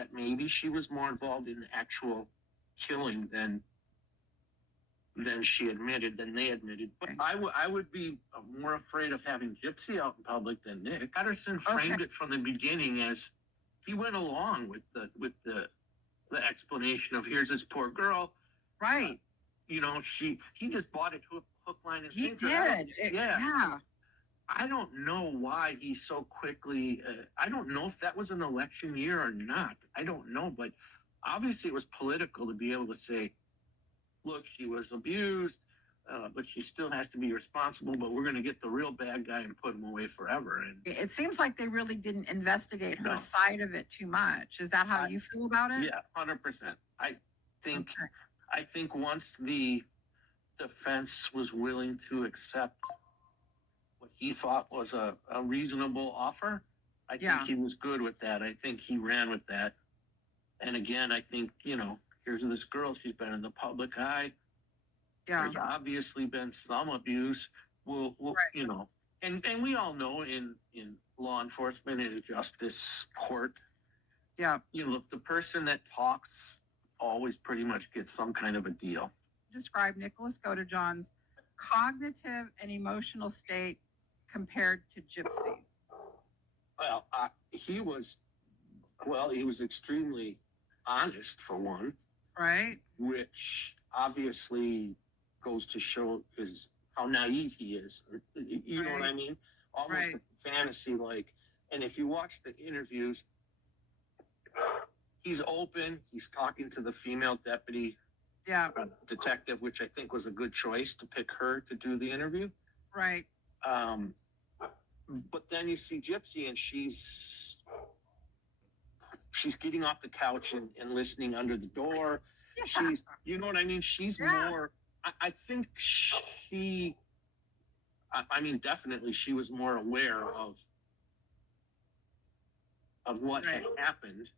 that maybe she was more involved in the actual killing than she admitted, than they admitted. But I would be more afraid of having Gypsy out in public than Nick. Patterson framed it from the beginning as he went along with the explanation of here's this poor girl. Right. You know, he just bought it to hook, line, and He sinker. did. Yeah. I don't know why he so quickly. I don't know if that was an election year or not. I don't know, but obviously it was political to be able to say, look, she was abused, but she still has to be responsible, but we're going to get the real bad guy and put him away forever. And It seems like they really didn't investigate her No. side of it too much. Is that how you feel about it? yeah, 100%. I think once the defense was willing to accept what he thought was a reasonable offer, I think he was good with that. I think he ran with that. And again, I think, you know, here's this girl, she's been in the public eye. Yeah. There's obviously been some abuse. We'll you know, and we all know in law enforcement and justice court, Yeah. you know, the person that talks always pretty much gets some kind of a deal. Describe Nicholas Godejohn's cognitive and emotional state compared to Gypsy. Well, he was extremely honest for one, right? Which obviously goes to show is how naive he is. You know what I mean? Almost a fantasy like. And if you watch the interviews, he's open. He's talking to the female deputy detective, which I think was a good choice to pick her to do the interview. Right. But then you see Gypsy, and she's getting off the couch and listening under the door. Yeah. She's, you know what I mean? She's more, I think definitely she was more aware of what had happened.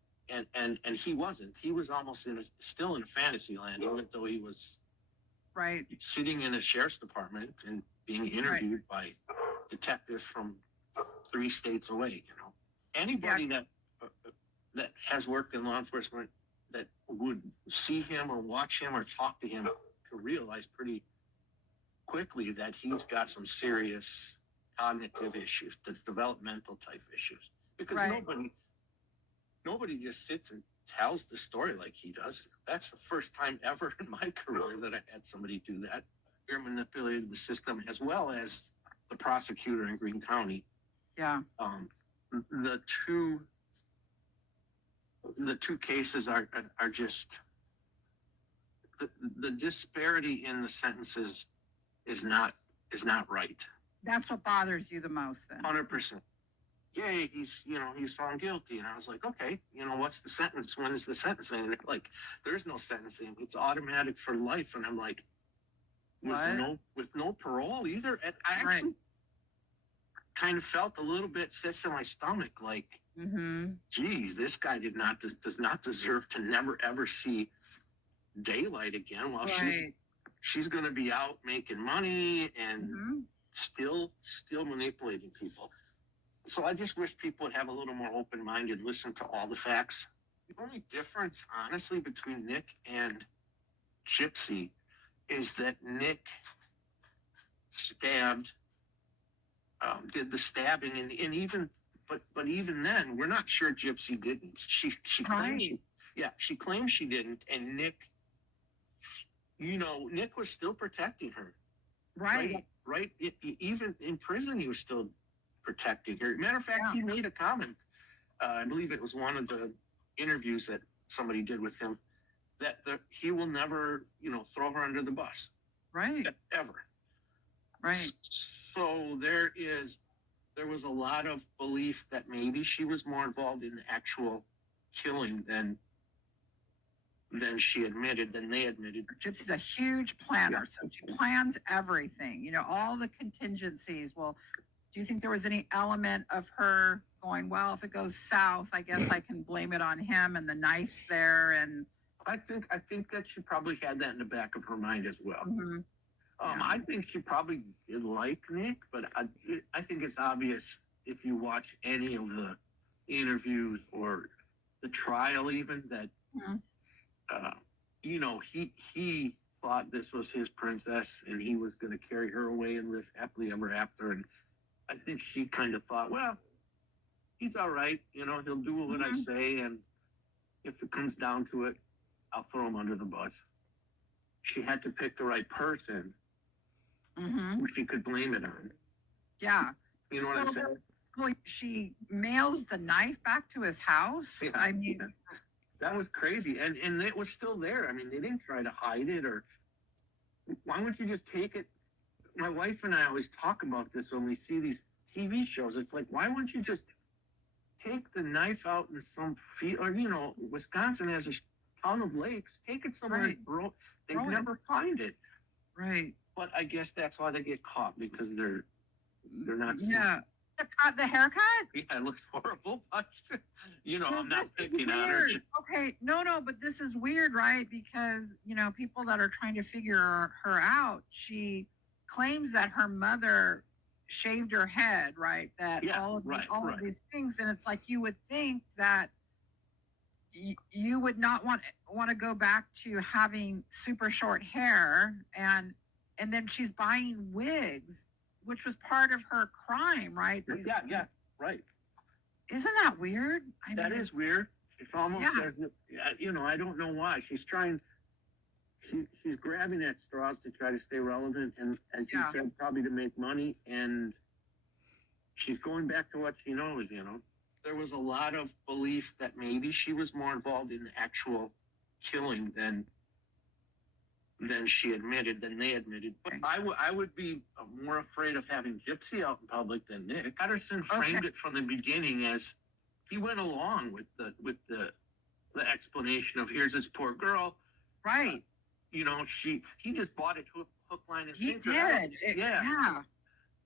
And he wasn't. He was almost still in a fantasy land, even though he was sitting in a sheriff's department and being interviewed by detectives from 3 states away. You know, anybody that has worked in law enforcement that would see him or watch him or talk to him to realize pretty quickly that he's got some serious cognitive issues, the developmental type issues, because nobody just sits and tells the story like he does. That's the first time ever in my career that I had somebody do that. They're manipulated the system as well as the prosecutor in Greene County. Yeah. The two cases are just the disparity in the sentences is not right. That's what bothers you the most, then. 100%. Yay, he's found guilty. And I was like, okay, what's the sentence? When is the sentencing? And they're like, there's no sentencing. It's automatic for life. And I'm like, with no parole either. And I actually kind of felt a little bit sick in my stomach, like, geez, this guy does not deserve to never ever see daylight again while she's going to be out making money and still manipulating people. So I just wish people would have a little more open mind and listen to all the facts. The only difference, honestly, between Nick and Gypsy is that Nick did the stabbing, and even but even then, we're not sure Gypsy didn't. She claims she claims she didn't, and Nick was still protecting her. Right. Even in prison, he was still protecting her. Matter of fact, he made a comment. I believe it was one of the interviews that somebody did with him that he will never, throw her under the bus. Right. Ever. Right. So there was a lot of belief that maybe she was more involved in the actual killing than she admitted, than they admitted. Gypsy's a huge planner, so she plans everything, all the contingencies. Well, do you think there was any element of her going, well, if it goes south, I guess I can blame it on him and the knife's there? And I think that she probably had that in the back of her mind as well. Mm-hmm. I think she probably did like Nick, but I think it's obvious if you watch any of the interviews or the trial even that, Mhm. you know, he thought this was his princess and he was going to carry her away and live happily ever after. And I think she kind of thought, well, he's all right. You know, he'll do what I Mhm. say. And if it comes down to it, I'll throw him under the bus. She had to pick the right person Mhm. who she could blame it on. Yeah. You know what I'm Well, saying? well, she mails the knife back to his house. Yeah. I mean, That was crazy. And it was still there. I mean, they didn't try to hide it, or why wouldn't you just take it? My wife and I always talk about this when we see these TV shows. It's like, why wouldn't you just take the knife out in some field, or, you know, Wisconsin has a ton of lakes, take it somewhere Right. and they'd Throw it. never find it. right. But I guess that's why they get caught, because they're not. Yeah. The haircut? Yeah, it looks horrible, but you know, Well, I'm not this is picking on her. weird. Okay, no, but this is weird, right? Because, people that are trying to figure her out, she claims that her mother shaved her head, right? That Yeah, all of right, all right. of these things, and it's like you would think that you would not want to go back to having super short hair, and then she's buying wigs, which was part of her crime, right? Yeah, right. Isn't that weird? That is weird. It's almost Yeah. as you know, I don't know why. She's grabbing at straws to try to stay relevant, and as you Yeah. said, probably to make money, and she's going back to what she knows, you know. There was a lot of belief that maybe she was more involved in the actual killing than she admitted, than they admitted. But I would be more afraid of having Gypsy out in public than Nick. Patterson framed it from the beginning as he went along with the explanation of, here's this poor girl. Right. You know, he just bought it hook, line, and He sinker. did. Yeah.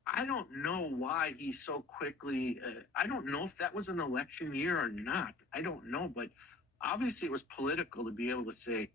I don't know why he so quickly. I don't know if that was an election year or not. I don't know, but obviously it was political to be able to say,